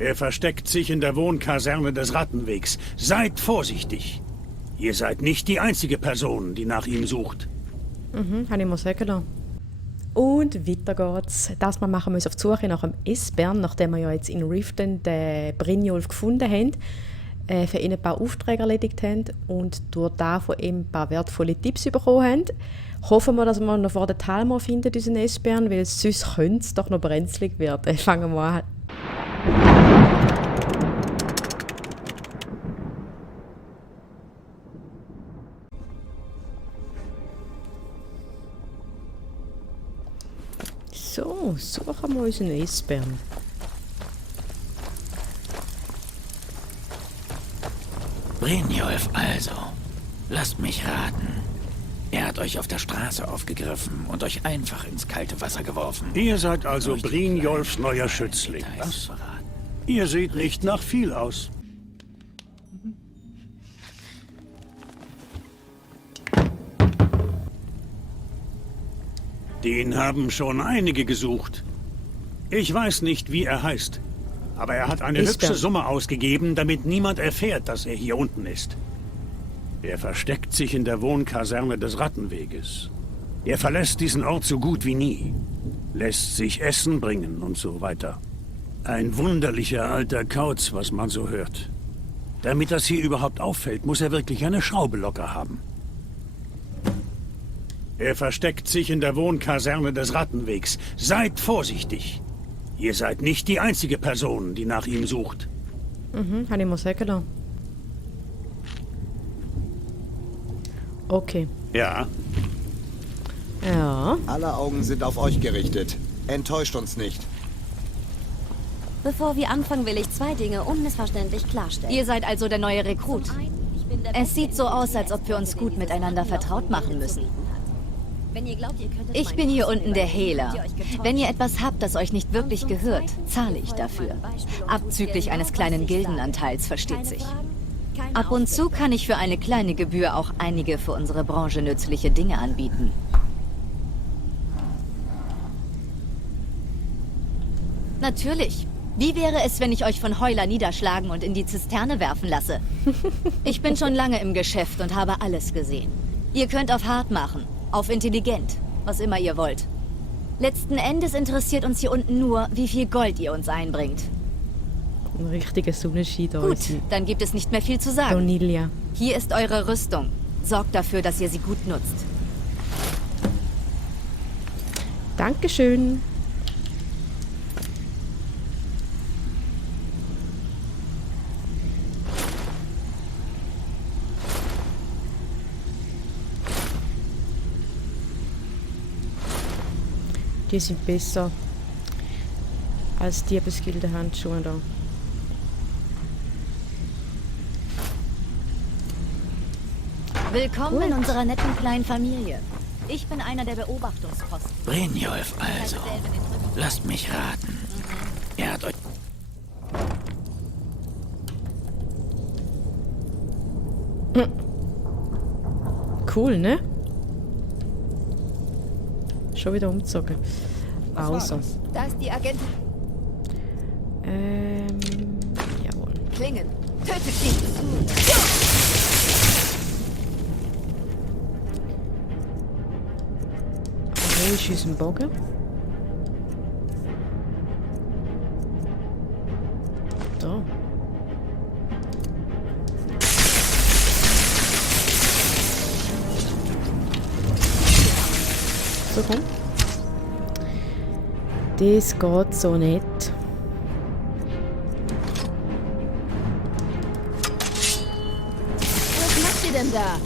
Er versteckt sich in der Wohnkaserne des Rattenwegs. Seid vorsichtig. Ihr seid nicht die einzige Person, die nach ihm sucht. Habe ich mal sagen lassen. Und weiter geht's. Das Mal machen wir uns auf die Suche nach dem Esbern, nachdem wir ja jetzt in Riften den Brynjolf gefunden haben, für ihn ein paar Aufträge erledigt haben und durch das von ihm ein paar wertvolle Tipps bekommen haben. Hoffen wir, dass wir noch vor der Talmor finden, unseren Esbern, weil sonst könnte es doch noch brenzlig werden. Fangen wir an. So, suchen wir unseren Esbern. Brynjolf also. Lasst mich raten. Er hat euch auf der Straße aufgegriffen und euch einfach ins kalte Wasser geworfen. Ihr seid also Brynjolfs neuer Schützling. Was? Ihr seht nicht nach viel aus. Den haben schon einige gesucht. Ich weiß nicht, wie er heißt. Aber er hat eine hübsche Summe ausgegeben, damit niemand erfährt, dass er hier unten ist. Er versteckt sich in der Wohnkaserne des Rattenweges. Er verlässt diesen Ort so gut wie nie. Lässt sich Essen bringen und so weiter. Ein wunderlicher alter Kauz, was man so hört. Damit das hier überhaupt auffällt, muss er wirklich eine Schraube locker haben. Er versteckt sich in der Wohnkaserne des Rattenwegs. Seid vorsichtig. Ihr seid nicht die einzige Person, die nach ihm sucht. Habe ich mal sagen lassen. Okay. Ja. Ja. Alle Augen sind auf euch gerichtet. Enttäuscht uns nicht. Bevor wir anfangen, will ich zwei Dinge unmissverständlich klarstellen. Ihr seid also der neue Rekrut. Es sieht so aus, als ob wir uns gut miteinander vertraut machen müssen. Wenn ihr glaubt, ihr könntet Ich bin hier unten der Hehler. Wenn ihr etwas habt, das euch nicht wirklich gehört, zahle ich dafür. Abzüglich eines kleinen Gildenanteils, versteht sich. Ab und zu kann ich für eine kleine Gebühr auch einige für unsere Branche nützliche Dinge anbieten. Natürlich. Wie wäre es, wenn ich euch von Heuler niederschlagen und in die Zisterne werfen lasse? Ich bin schon lange im Geschäft und habe alles gesehen. Ihr könnt auf hart machen, auf intelligent, was immer ihr wollt. Letzten Endes interessiert uns hier unten nur, wie viel Gold ihr uns einbringt. Ein richtiger Sonnenschein da. Gut, dann gibt es nicht mehr viel zu sagen. Donilia. Hier ist eure Rüstung. Sorgt dafür, dass ihr sie gut nutzt. Dankeschön. Die sind besser als die Diebesgilde-Handschuhe da. Willkommen in unserer netten kleinen Familie. Ich bin einer der Beobachtungsposten. Brynjolf also. Lasst mich raten. Er hat euch... Cool, ne? Schon wieder umgezogen. Also. Da ist die Agentin. Jawohl. Klingen. Tötet sie! Wo ist unser Bogen? Da. So, komm. Das geht so nicht. Was macht ihr denn da?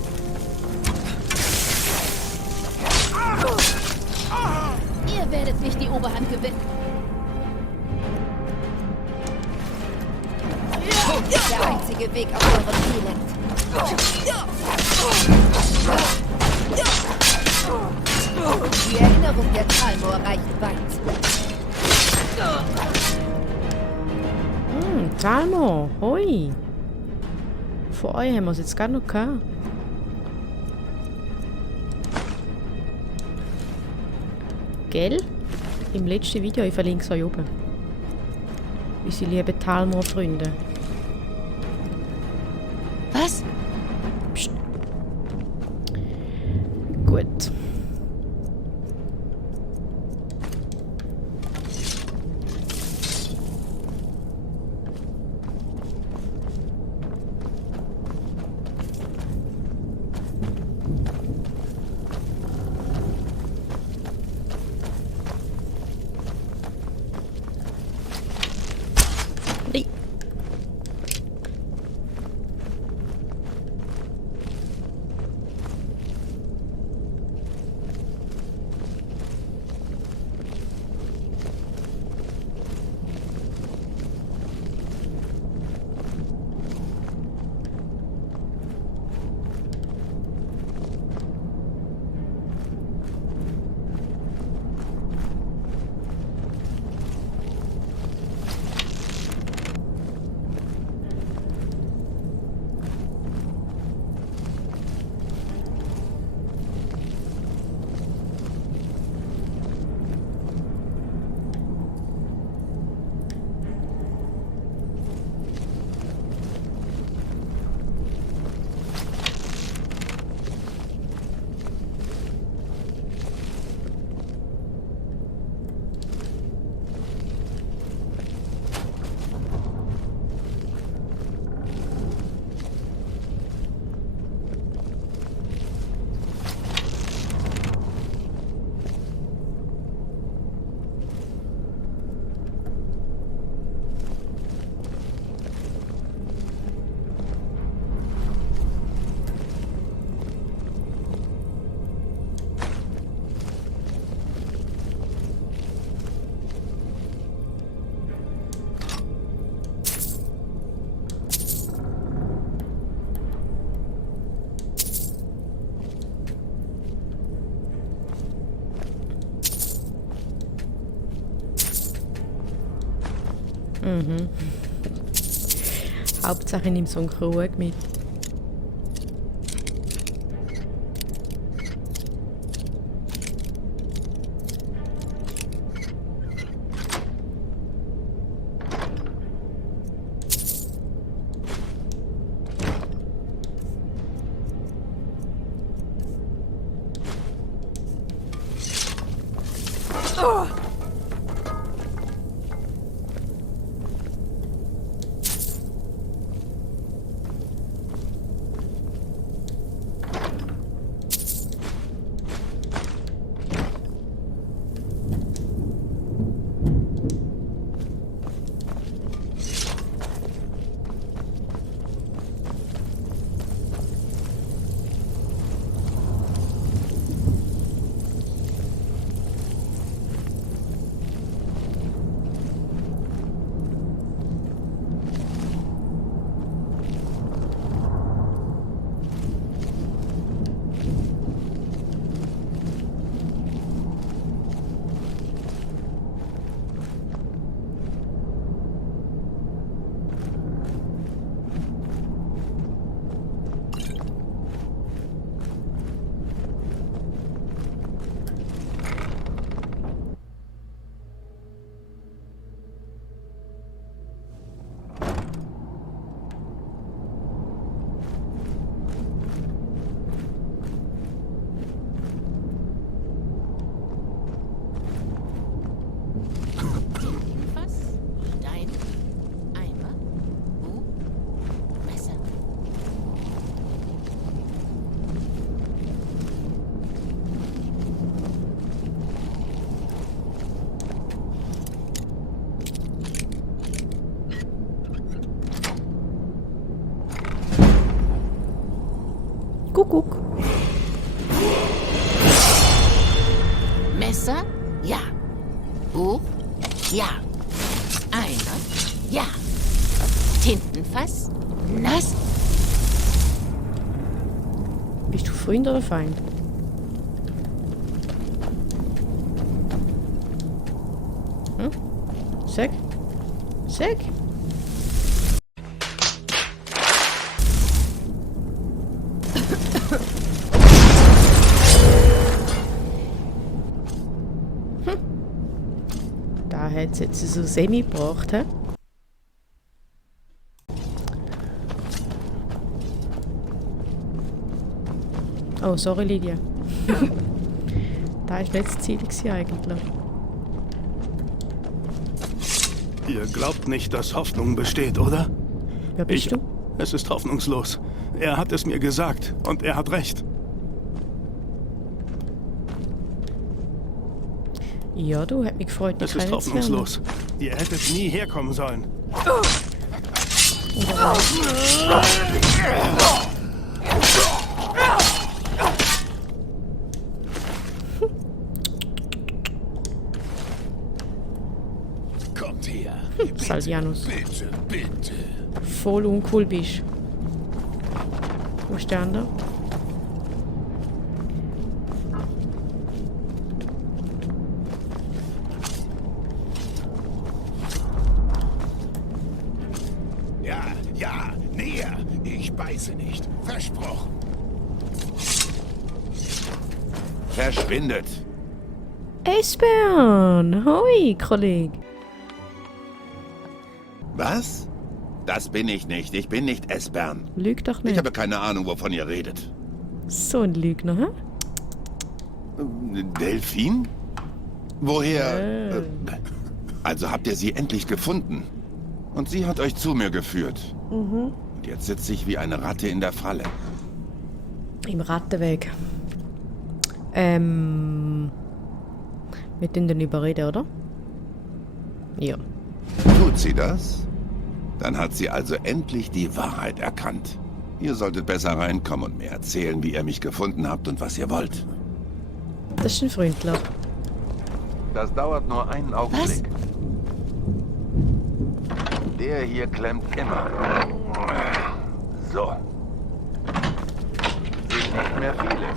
Ihr werdet nicht die Oberhand gewinnen. Der einzige Weg auf eurem Ziel liegt. Die Erinnerung der Talmor reicht weit. Talmor, hoi. Von euch haben wir es jetzt gar noch gehabt. Gell? Im letzten Video, ich verlinke es euch oben. Unsere lieben Talmor-Freunde. Was? Psst. Gut. Nee. Hauptsache nimm so einen Krug mit. Kuckuck. Messer? Ja. Buch? Ja. Eimer? Ja. Tintenfass? Nass? Bist du Freund oder Feind? Hm? Sag? Sag? Da hat es jetzt so semi gebracht, hä? Oh, sorry, Lydia. Da ist nicht das Ziel gewesen eigentlich. Ihr glaubt nicht, dass Hoffnung besteht, oder? Wer bist du? Es ist hoffnungslos. Er hat es mir gesagt und er hat recht. Ja, du, hat mich gefreut, dich Es ist kennenzulernen. hoffnungslos. Ihr hättet nie herkommen sollen. Kommt her. Salvianus. Bitte, bitte. Voll uncool bist. Wo ist der andere? Ja, näher. Ich beiße nicht. Versprochen. Verschwindet. Esbern! Hoi, Kollege. Was? Das bin ich nicht. Ich bin nicht Esbern. Lüg doch Ich nicht. habe keine Ahnung, wovon ihr redet. So ein Lügner, hä? Delphin? Woher? Also habt ihr sie endlich gefunden. Und sie hat euch zu mir geführt. Und jetzt sitze ich wie eine Ratte in der Falle. Im Rattenweg. Wir tun dann überreden, oder? Ja. Tut sie das? Dann hat sie also endlich die Wahrheit erkannt. Ihr solltet besser reinkommen und mir erzählen, wie ihr mich gefunden habt und was ihr wollt. Das ist ein Freundler. Das dauert nur einen Augenblick. Der hier klemmt immer. So. Sind nicht mehr viele.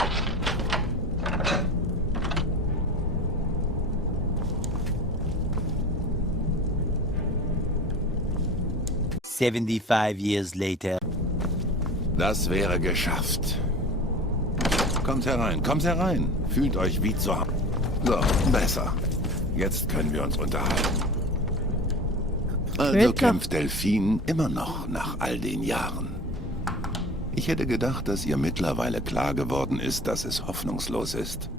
Years later. Das wäre geschafft. Kommt herein. Fühlt euch wie zu Hause. So, besser. Jetzt können wir uns unterhalten. Also Wirklich? kämpft Delphin immer noch nach all den Jahren. Ich hätte gedacht, dass ihr mittlerweile klar geworden ist, dass es hoffnungslos ist.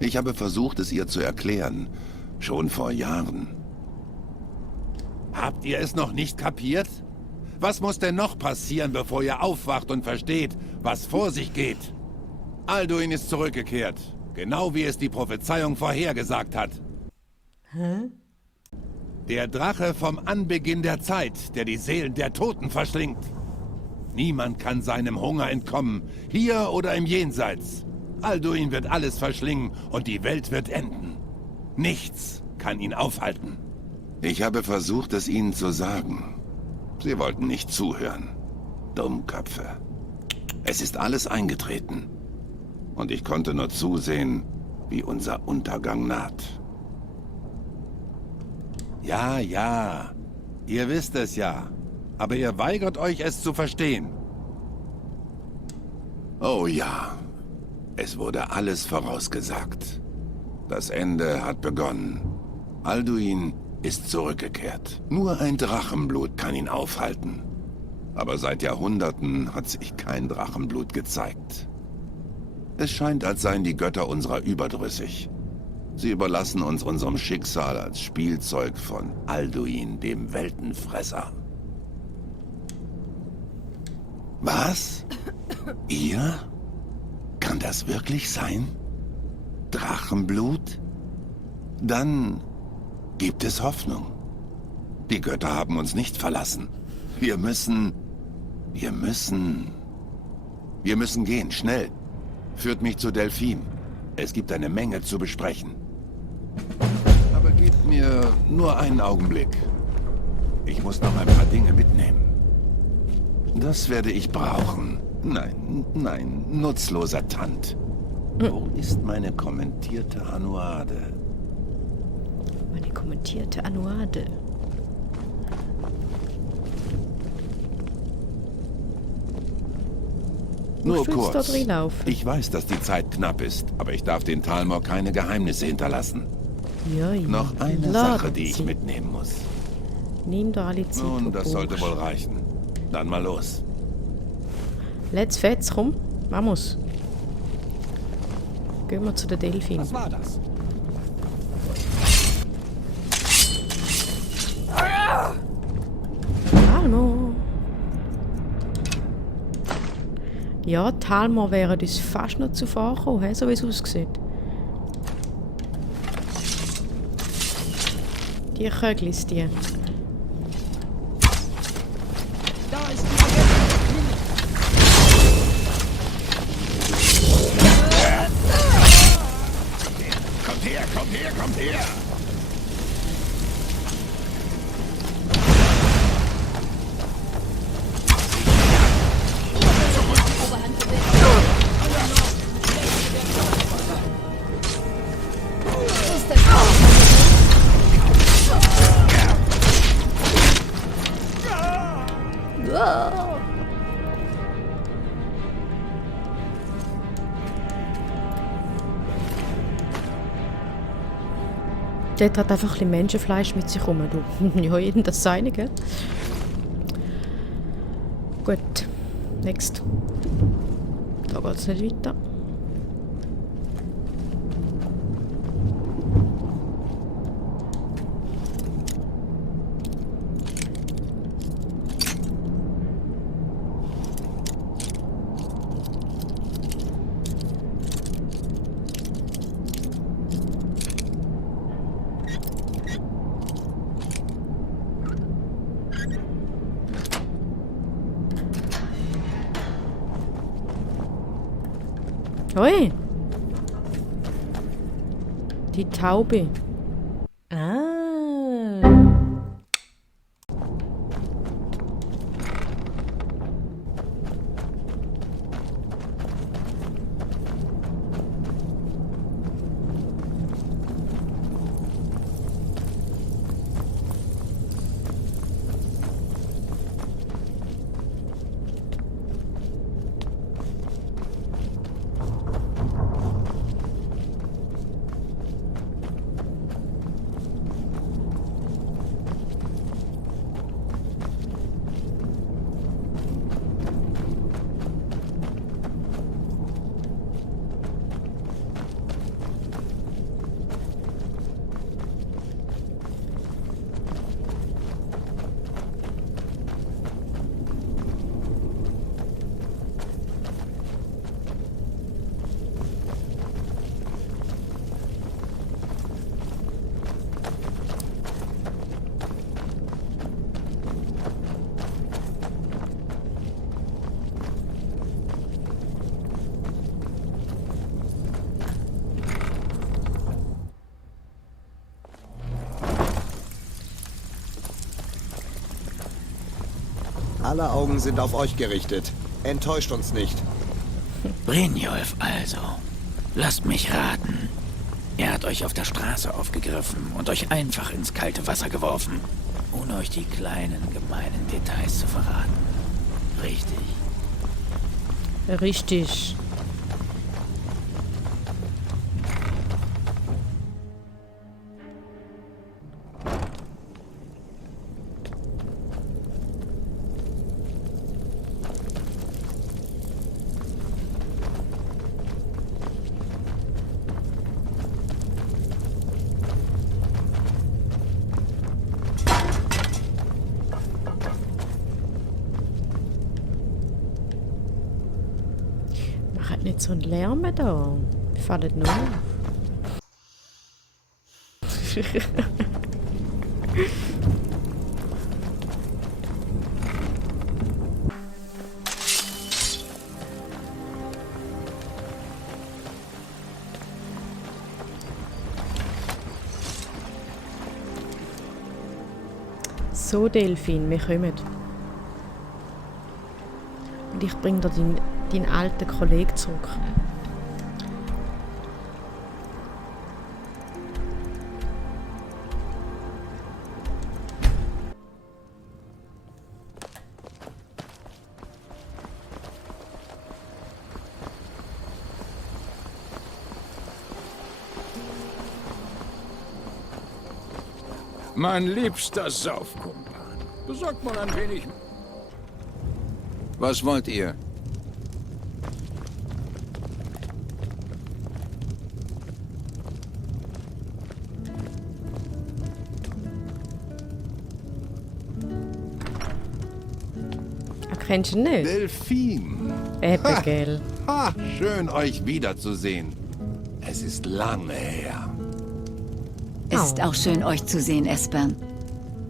Ich habe versucht, es ihr zu erklären. Schon vor Jahren. Habt ihr es noch nicht kapiert? Was muss denn noch passieren, bevor ihr aufwacht und versteht, was vor sich geht? Alduin ist zurückgekehrt. Genau wie es die Prophezeiung vorhergesagt hat. Hä? Der Drache vom Anbeginn der Zeit, der die Seelen der Toten verschlingt. Niemand kann seinem Hunger entkommen, hier oder im Jenseits. Alduin wird alles verschlingen und die Welt wird enden. Nichts kann ihn aufhalten. Ich habe versucht, es ihnen zu sagen. Sie wollten nicht zuhören. Dummköpfe. Es ist alles eingetreten. Und ich konnte nur zusehen, wie unser Untergang naht. Ja, ja. Ihr wisst es ja. Aber ihr weigert euch, es zu verstehen. Oh ja. Es wurde alles vorausgesagt. Das Ende hat begonnen. Alduin ist zurückgekehrt. Nur ein Drachenblut kann ihn aufhalten. Aber seit Jahrhunderten hat sich kein Drachenblut gezeigt. Es scheint, als seien die Götter unserer überdrüssig. Sie überlassen uns unserem Schicksal als Spielzeug von Alduin, dem Weltenfresser. Was? Ihr? Kann das wirklich sein? Drachenblut? Dann gibt es Hoffnung. Die Götter haben uns nicht verlassen. Wir müssen gehen, schnell. Führt mich zu Delphin. Es gibt eine Menge zu besprechen. Aber gebt mir nur einen Augenblick. Ich muss noch ein paar Dinge mitnehmen. Das werde ich brauchen. Nein, nutzloser Tand. Wo ist meine kommentierte Anuade? Meine kommentierte Anuade. Nur Musst du jetzt kurz. dort reinlaufen? Ich weiß, dass die Zeit knapp ist, aber ich darf den Talmor keine Geheimnisse hinterlassen. Ja, ja. Noch eine Laden Sache, die ich Sie. mitnehmen muss. Nimm da alle Zeit. Nun, die das du sollte brauchst. wohl reichen. Dann mal los. Let's fetz, komm. Vamos. Gehen wir zu den Delfin. Was war das? Talmor. Ja, Talmor wäre uns fast noch zuvor gekommen, so wie es aussieht. Die Köglis, die. Da ist die Agenten. Kommt her, kommt her, kommt her! Der hat einfach ein bisschen Menschenfleisch mit sich rum. Du. Ja, jeden das seine, gell? Gut. Next. Da geht's nicht weiter. Oi! Die Taube. Ah. Alle Augen sind auf euch gerichtet. Enttäuscht uns nicht. Brynjolf also. Lasst mich raten. Er hat euch auf der Straße aufgegriffen und euch einfach ins kalte Wasser geworfen, ohne euch die kleinen, gemeinen Details zu verraten. Richtig. Richtig. Macht nicht so einen Lärm da. Wir fallen noch auf. So, Delfin, wir kommen. Und ich bringe dir deinen alten Kollegen zurück. Mein liebster Saufkumpan, besorgt mal ein wenig... Was wollt ihr? Kennst du ihn nicht? Delfin. Eben, gell. Ha, schön, euch wiederzusehen. Es ist lange her. Es ist auch schön, euch zu sehen, Esbern.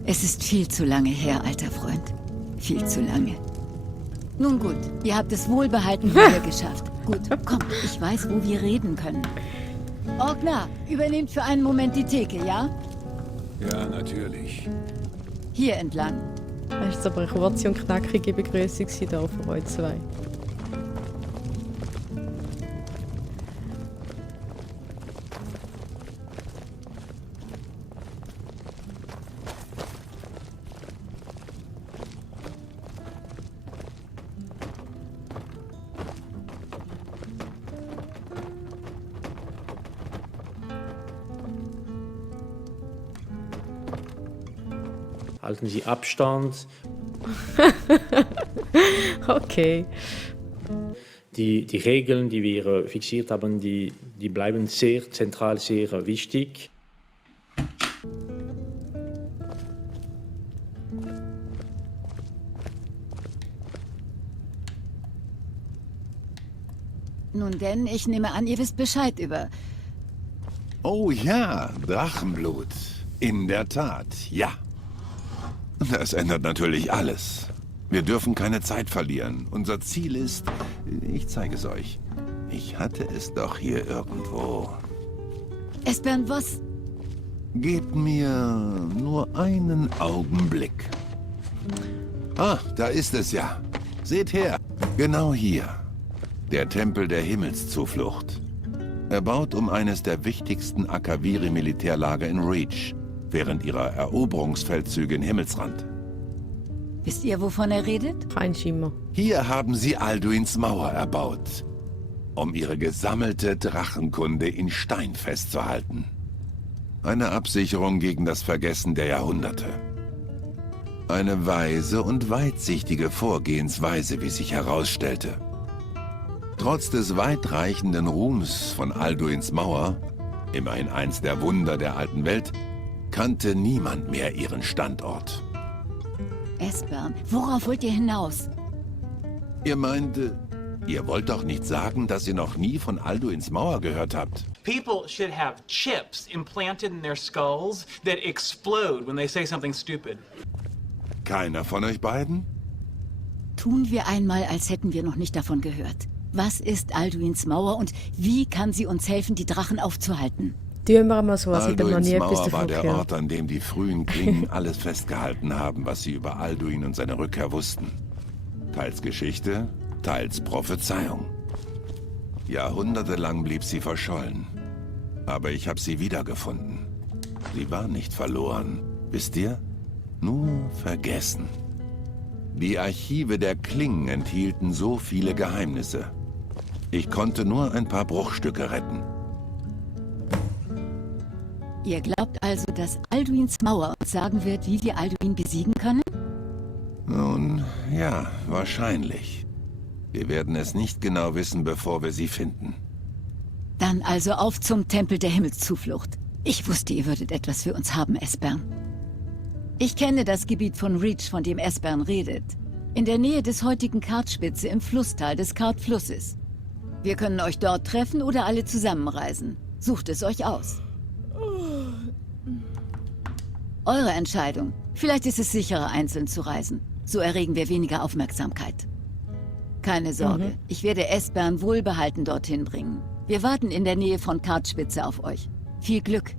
Es ist viel zu lange her, alter Freund. Viel zu lange. Nun gut, ihr habt es wohlbehalten wieder geschafft. Gut, kommt, ich weiß, wo wir reden können. Orgnar, übernehmt für einen Moment die Theke, ja? Ja, natürlich. Hier entlang. Das war aber eine kurze und knackige Begrüßung hier von euch zwei. Halten Sie Abstand. Okay. Die Regeln, die wir fixiert haben, die bleiben sehr zentral, sehr wichtig. Nun denn, ich nehme an, ihr wisst Bescheid über... Oh ja, Drachenblut. In der Tat, ja. Das ändert natürlich alles. Wir dürfen keine Zeit verlieren. Unser Ziel ist... Ich zeige es euch. Ich hatte es doch hier irgendwo. Esbern, was? Gebt mir nur einen Augenblick. Ah, da ist es ja. Seht her. Genau hier. Der Tempel der Himmelszuflucht. Erbaut um eines der wichtigsten Akaviri-Militärlager in Reach, während ihrer Eroberungsfeldzüge in Himmelsrand. Wisst ihr, wovon er redet? Kein Schimmer. Hier haben sie Alduins Mauer erbaut, um ihre gesammelte Drachenkunde in Stein festzuhalten. Eine Absicherung gegen das Vergessen der Jahrhunderte. Eine weise und weitsichtige Vorgehensweise, wie sich herausstellte. Trotz des weitreichenden Ruhms von Alduins Mauer, immerhin eins der Wunder der alten Welt, kannte niemand mehr ihren Standort. Esbern, worauf wollt ihr hinaus? Ihr meint, ihr wollt doch nicht sagen, dass ihr noch nie von Alduins Mauer gehört habt. People should have chips implanted in their skulls that explode when they say something stupid. Keiner von euch beiden? Tun wir einmal, als hätten wir noch nicht davon gehört. Was ist Alduins Mauer und wie kann sie uns helfen, die Drachen aufzuhalten? Tun wir mal so, als hätten wir noch nie Alduins etwas Mauer war davon der gehört. Ort, an dem die frühen Klingen alles festgehalten haben, was sie über Alduin und seine Rückkehr wussten. Teils Geschichte, teils Prophezeiung. Jahrhundertelang blieb sie verschollen. Aber ich habe sie wiedergefunden. Sie war nicht verloren, wisst ihr? Nur vergessen. Die Archive der Klingen enthielten so viele Geheimnisse. Ich konnte nur ein paar Bruchstücke retten. Ihr glaubt also, dass Alduins Mauer uns sagen wird, wie wir Alduin besiegen können? Nun, ja, wahrscheinlich. Wir werden es nicht genau wissen, bevor wir sie finden. Dann also auf zum Tempel der Himmelszuflucht. Ich wusste, ihr würdet etwas für uns haben, Esbern. Ich kenne das Gebiet von Reach, von dem Esbern redet. In der Nähe des heutigen Kartspitze im Flusstal des Kartflusses. Wir können euch dort treffen oder alle zusammenreisen. Sucht es euch aus. Eure Entscheidung. Vielleicht ist es sicherer, einzeln zu reisen. So erregen wir weniger Aufmerksamkeit. Keine Sorge, ich werde Esbern wohlbehalten dorthin bringen. Wir warten in der Nähe von Kartspitze auf euch. Viel Glück.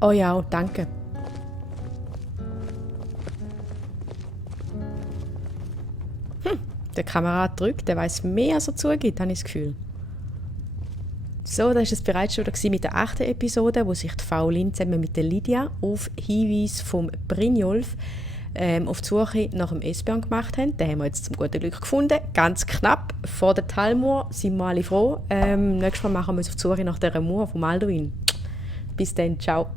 Oh ja, danke. Der Kamerad drückt, der weiß mehr, als er zugibt, habe ich das Gefühl. So, das war es bereits schon mit der 8. Episode, wo sich die Faulin zusammen mit der Lydia auf Hinweis vom Brynjolf auf die Suche nach dem Esbern gemacht haben. Den haben wir jetzt zum guten Glück gefunden. Ganz knapp vor der Talmor, sind wir alle froh. Nächstes Mal machen wir uns auf die Suche nach der Mauer von Alduin. Bis dann, ciao.